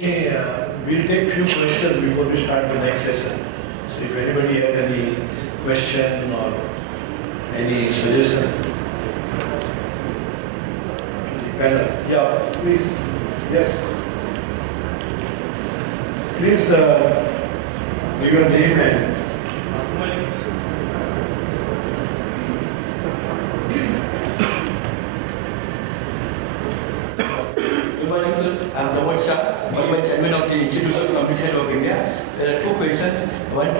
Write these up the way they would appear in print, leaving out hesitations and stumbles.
We'll take few questions before we start the next session. So if anybody has any question or any suggestion to the panel. Yeah, please. Yes. Please give your name and I'm Pramod Shah, chairman of the Institutional Commission of India. There are two questions. One to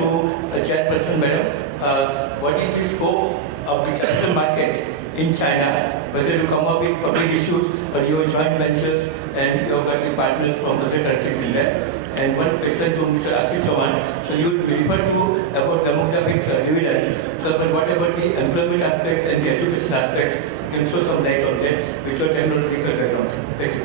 Chairperson Madam. What is the scope of the capital market in China? Whether you come up with public issues or your joint ventures and you have got the partners from other countries in there. And one question to Mr. Ashish Chauhan. So you refer to about demographic dividend. So but what about the employment aspect and the education aspects? You can throw some light on that with your technological background. Thank you.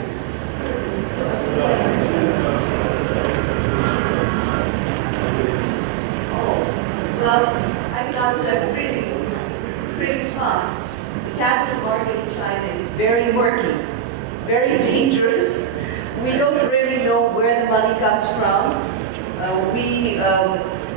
Well, I can answer that really fast. The capital market in China is very murky, very dangerous. We don't really know where the money comes from.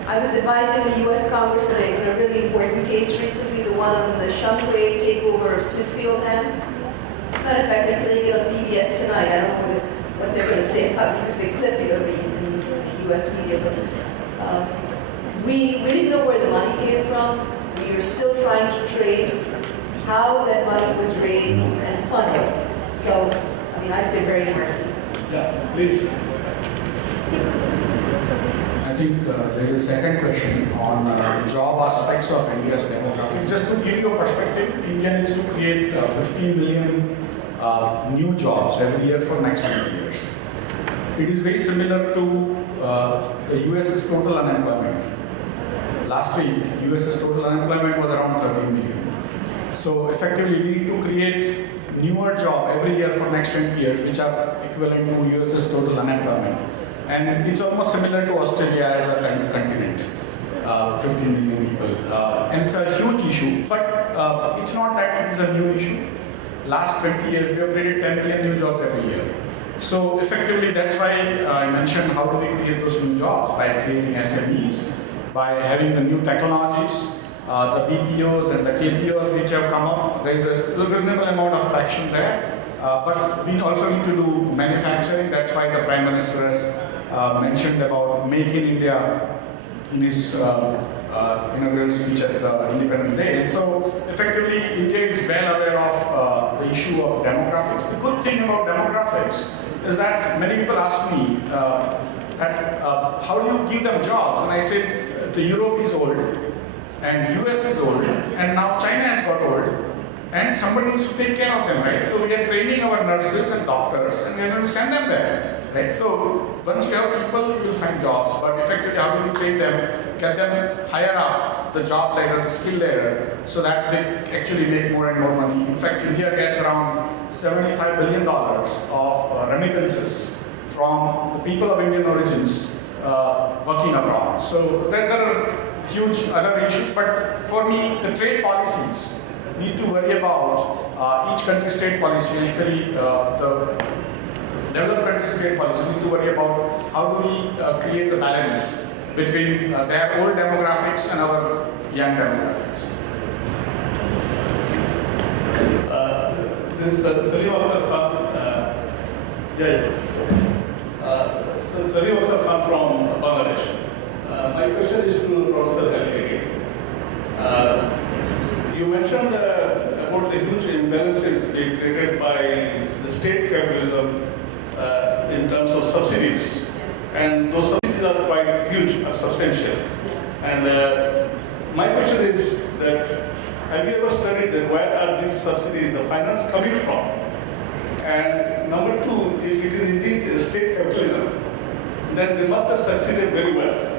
I was advising the U.S. Congress on a really important case recently, the one on the Shumway takeover of Smithfield Hands. As a matter of fact, they're playing it on PBS tonight. I don't know what they're going to say about it because they clip it in the U.S. media. But we didn't know where the money came from. We are still trying to trace how that money was raised and funneled. So, I mean, I'd say very murky. yeah, please. I think there is a second question on job aspects of India's demography. Just to give you a perspective, India needs to create 15 million new jobs every year for next 20 years. It is very similar to the US's total unemployment. Last week, US's total unemployment was around 13 million. So effectively, we need to create newer jobs every year for next 20 years, which are equivalent to US's total unemployment. And it's almost similar to Australia as a continent, 15 million people. And it's a huge issue, but it's not that it is a new issue. Last 20 years, we have created 10 million new jobs every year. So effectively, that's why I mentioned how do we create those new jobs? By creating SMEs, by having the new technologies, the BPOs and the KPOs which have come up. There is a reasonable amount of traction there. But we also need to do manufacturing. That's why the Prime Minister has mentioned about Make in India in his inaugural speech at the Independence Day. And so, effectively, India is well aware of the issue of demographics. The good thing about demographics is that many people ask me, how do you give them jobs? And I said, the Europe is old, and US is old, and now China has got old. And somebody needs to take care of them, right? So we are training our nurses and doctors, and we are going to send them there, right? So once you have people, you will find jobs. But effectively, how do you train them, get them higher up the job ladder, the skill ladder, so that they actually make more and more money? In fact, India gets around $75 billion of remittances from the people of Indian origins working abroad. So there are huge other issues, but for me, the trade policies need to worry about each country state policy, especially the developed country state policy need to worry about how do we create the balance between their old demographics and our young demographics. This is Salim Akhtar Khan. So Salim Akhtar Khan from Bangladesh. My question is to Professor Halil again. You mentioned about the huge imbalances being created by the state capitalism in terms of subsidies. Yes. And those subsidies are quite huge and substantial. And my question is that, have you ever studied that where are these subsidies, the finance coming from? And number two, if it is indeed state capitalism, then they must have succeeded very well.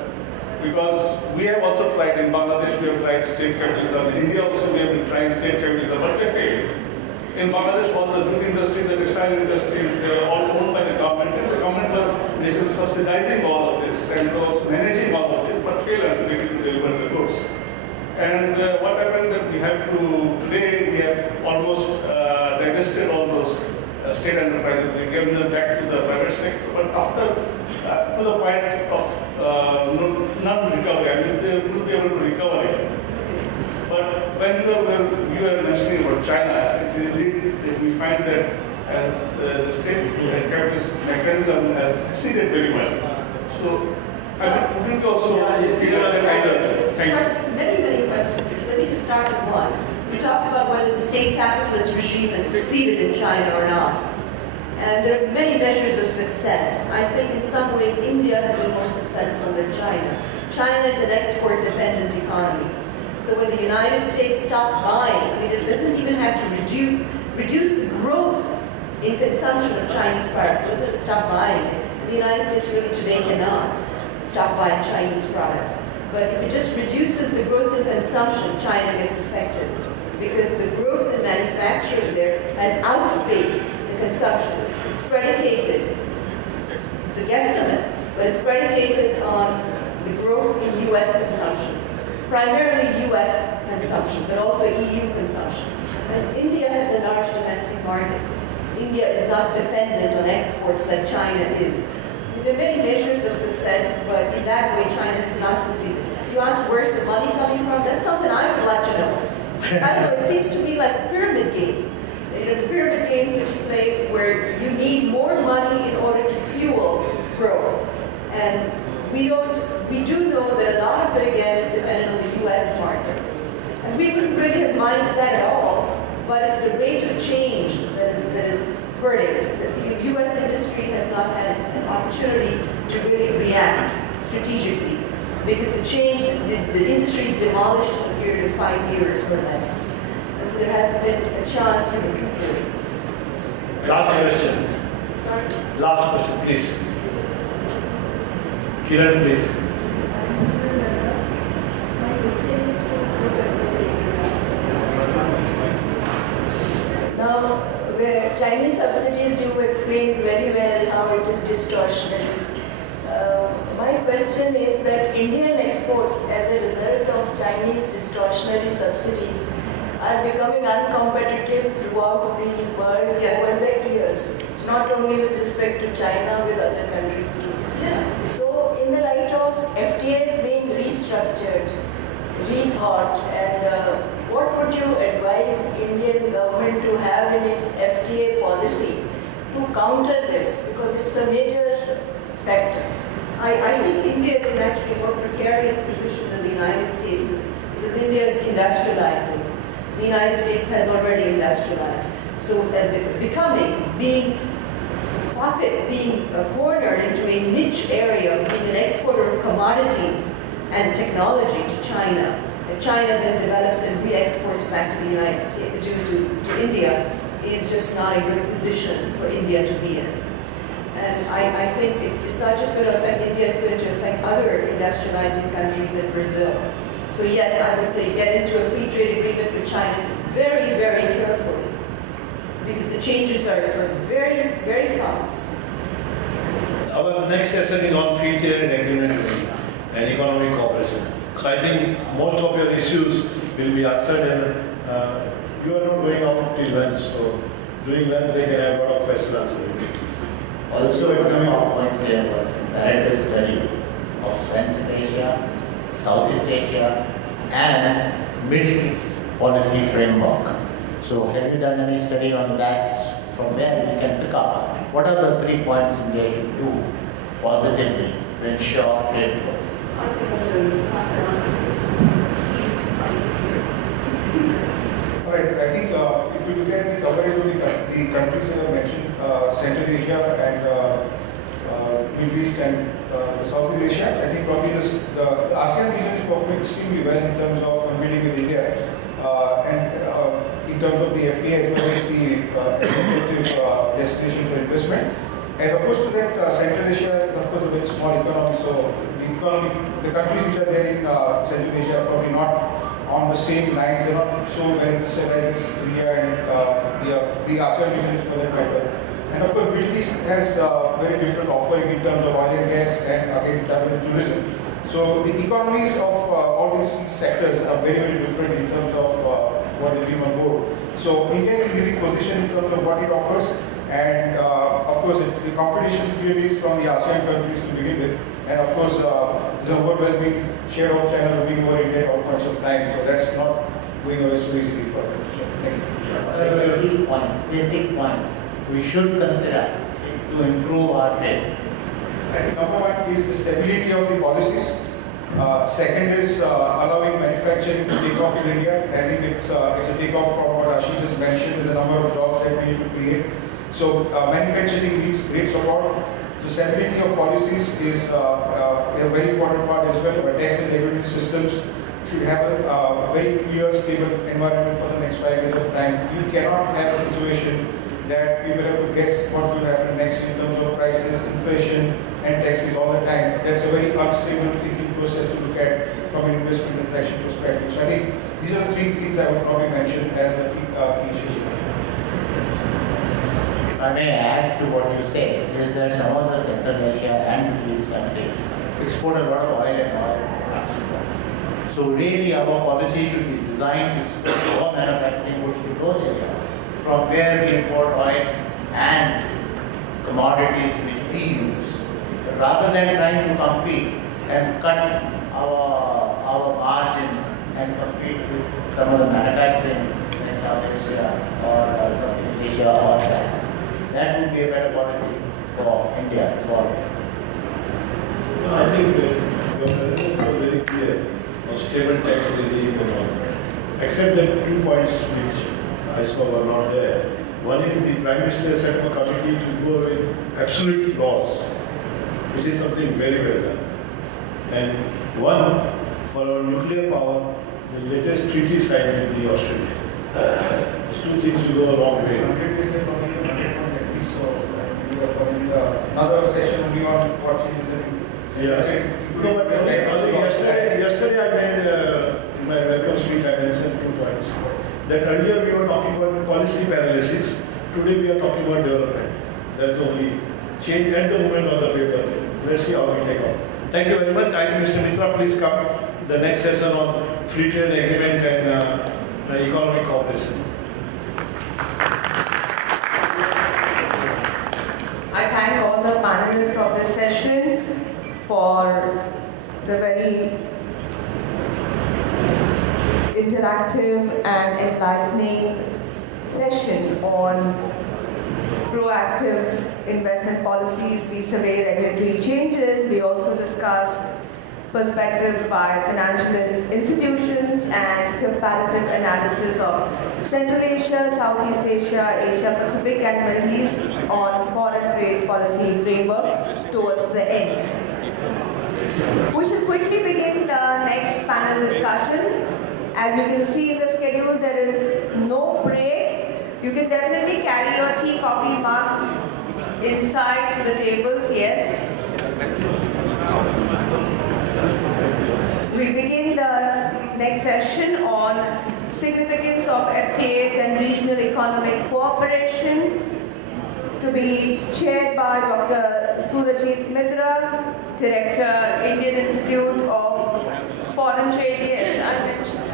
Because we have also tried in Bangladesh, we have tried state capitalism. In India also we have been trying state capitalism, but we failed. In Bangladesh, all the jute industry, the textile industries, they were all owned by the government, and the government was actually subsidizing all of this and was managing all of this, but failed ultimately to deliver the goods. And what happened that we have to, today we have almost divested all those state enterprises, we given them back to the private sector. sector, but after to the point of non-recovery, I mean, they will be able to recover it. But when you were mentioning about China, we find that as the state capitalist mechanism has succeeded very well. So, I think would you also give us a kind of thank you. Many questions. Let me just start with one. We talked about whether the state capitalist regime has succeeded in China or not. And there are many measures of success. I think in some ways India has been more successful than China. China is an export-dependent economy. So when the United States stopped buying, I mean, it doesn't even have to reduce the growth in consumption of Chinese products. It doesn't stop buying it. And the United States really today cannot stop buying Chinese products. But if it just reduces the growth in consumption, China gets affected. Because the growth in manufacturing there has outpaced the consumption. It's predicated, it's a guesstimate, but it's predicated on the growth in U.S. consumption. Primarily U.S. consumption, but also EU consumption. And India has a large domestic market. India is not dependent on exports like China is. There are many measures of success, but in that way China has not succeeded. You ask where's the money coming from? That's something I would like to know. I don't know, it seems to me like a pyramid game. You know, the pyramid games that you play where you need more money in order to fuel growth. And we do know that a lot of it again is dependent on the US market. And we wouldn't really have minded that at all, but it's the rate of change that is hurting it. The US industry has not had an opportunity to really react strategically because the industry is demolished in a period of 5 years or less. And so there hasn't been a chance to recuperate. Last question. Sorry? Last question, please. Kiran, please. Now, Chinese subsidies, you explained very well how it is distortionary. My question is that Indian exports, as a result of Chinese distortionary subsidies, are becoming uncompetitive throughout the world over the years. It's not only with respect to China, with other countries too. Yeah. So, in the light of FTAs being restructured, rethought, and what would you advise Indian government to have in its FTA policy to counter this? Because it's a major factor. I think India is in actually a more precarious position than the United States is because India is industrializing. The United States has already industrialized. So being cornered into a niche area of being an exporter of commodities and technology to China, and China then develops and re-exports back to the United States, to India, is just not a good position for India to be in. And I think it's not just going to affect India, it's going to affect other industrializing countries in Brazil. So yes, I would say get into a free trade agreement with China very, very carefully, because the changes are very, very fast. Our next session is on free trade agreement and economic cooperation. So I think most of your issues will be answered, and you are not going out till lunch, so during lunch they can have a lot of questions answered. Also, one of our points here was comparative study of Central Asia, Southeast Asia, and Middle East policy framework. So, have you done any study on that? From where we can pick up? What are the 3 points India should do positively to ensure trade growth? All right, I think if you look at the coverage of the countries that I mentioned, Central Asia and Middle East and Southeast Asia, I think probably the ASEAN region is performing extremely well in terms of competing with India and in terms of the FTA as well as the effective destination for investment. As opposed to that, Central Asia is of course a very small economy, so the countries which are there in Central Asia are probably not on the same lines, they're not so well industrialized as India and the ASEAN region is for that matter. And of course, Middle East has a very different offering in terms of oil and gas and again travel and tourism. So the economies of all these sectors are very, very different in terms of what they bring on board. So India is in a unique position in terms of what it offers. And of course, the competition clearly is from the ASEAN countries to begin with. And of course, there's an overwhelming share of China moving over India at all points of time. So that's not going away so easily for them. So, thank you. Key points, basic points we should consider to improve our trade. I think number one is the stability of the policies. Second is allowing manufacturing to take off in India. I think it's a takeoff from what Ashish just mentioned. There's a number of jobs that we need to create. So manufacturing needs great support. The stability of policies is a very important part as well. Our tax and regulatory systems should have a very clear, stable environment for the next 5 years of time. You cannot have a situation that people have to guess what will happen next in terms of prices, inflation, and taxes all the time. That's a very unstable thinking process to look at from an investment attraction perspective. So I think these are the 3 things I would probably mention as the key issues. If I may add to what you say, is that some of the Central Asia and Middle East countries export a lot of oil and oil products. So really our policy should be designed to export all manufacturing goods to those areas from where we import oil and commodities which we use, rather than trying to compete and cut our margins and compete with some of the manufacturing in South Asia or Southeast Asia or China. That would be a better policy for India to follow. No, I think your presidents are very clear on stable tax regime and all. Except that 2 points which I saw were not there. One is the Prime Minister set up a committee to go with absolute laws, which is something very well done. And one, for our nuclear power, the latest treaty signed with the Australia. These 2 things will go a long way. 100 days and 100 months at least. So we are probably another session only on what changes in Yeah. No, but yesterday I made, in my welcome speech, I mentioned 2 points. That earlier we were talking about policy paralysis, today we are talking about development. That's the only change at the moment on the paper. Let's see how we take on. Thank you very much. I think Mr. Mitra, please come. The next session on free trade agreement and economic cooperation. I thank all the panelists of this session for the very interactive and enlightening session on proactive investment policies vis-a-vis regulatory changes. We also discussed perspectives by financial institutions and comparative analysis of Central Asia, Southeast Asia, Asia Pacific and Middle East on foreign trade policy framework towards the end. We should quickly begin the next panel discussion. As you can see in the schedule, there is no break. You can definitely carry your tea, coffee mugs inside to the tables, yes. We begin the next session on significance of FTAs and regional economic cooperation, to be chaired by Dr. Surajit Mitra, Director, Indian Institute of Foreign Trade. Yes, I mentioned.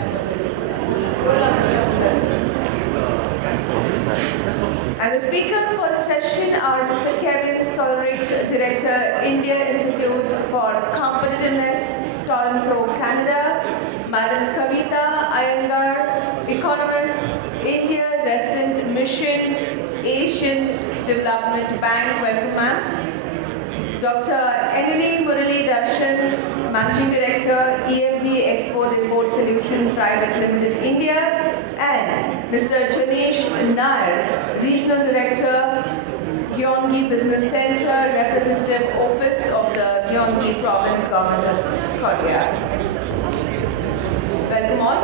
And the speakers for the session are Mr. Kevin Stolrick, Director, Indian Institute for Competitiveness, Toronto, Canada, Madam Kavita Iyengar, Economist, India Resident Mission, Asian Development Bank, welcome ma'am. Dr. Emily Murali Darshan, Managing Director, EMD Export Import Solution Private Limited, India, and Mr. Janesh Nair, Regional Director, Gyeonggi Business Center, Representative Office of the Gyeonggi Province Government of Korea. Welcome all.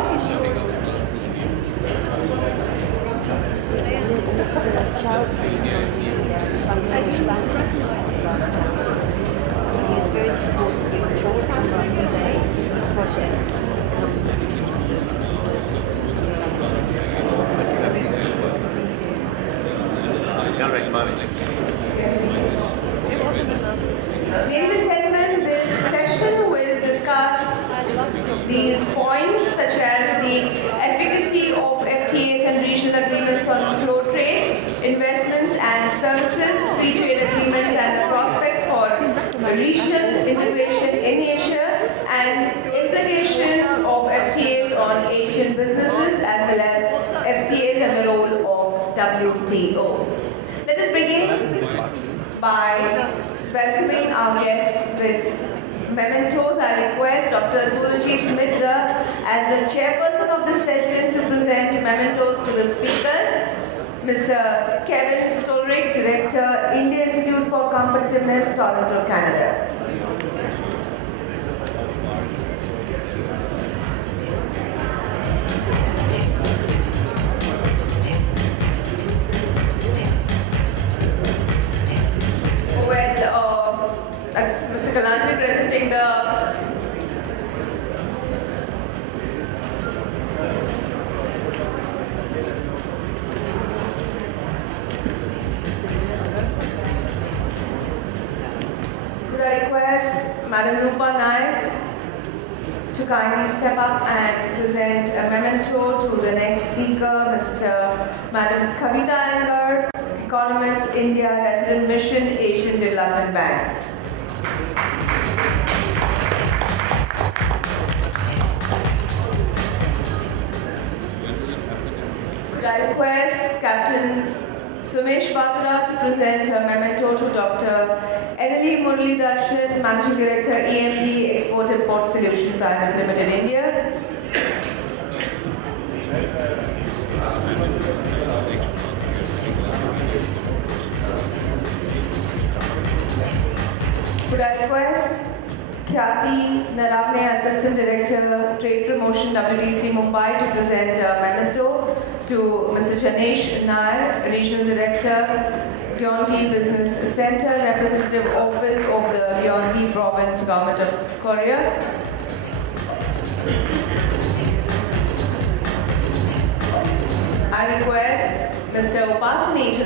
He was very supportive of the projects. Ladies and gentlemen, this session will discuss these points such as the efficacy of FTAs and regional agreements on flow trade, investments and regional integration in Asia and implications of FTAs on Asian businesses as well as FTAs and the role of WTO. Let us begin by welcoming our guests with mementos. I request Dr. Surajit Mitra as the chairperson of this session to present mementos to the speakers. Mr. Kevin Stolrick, Director, Indian Institute for Competitiveness, Toronto, Canada. That's Mr. Kalantri presenting the Could I request Madam Rupa Naik to kindly step up and present a memento to the next speaker, Madam Kavita Iyengar, Economist, India, Resident Mission, Asian Development Bank. Could I request Captain Sumesh Batra to present a memento to Dr. Eneli Muralidarshan, Managing Director, EMD Export Import Solution Private Limited, India. Could I request Khyati Naravne, Assistant Director, Trade Promotion, WDC Mumbai, to present a memento to Mr. Janesh Nair, Regional Director, Gyeonggi Business Center, Representative Office of the Gyeonggi Province, Government of Korea. I request Mr. Upasani to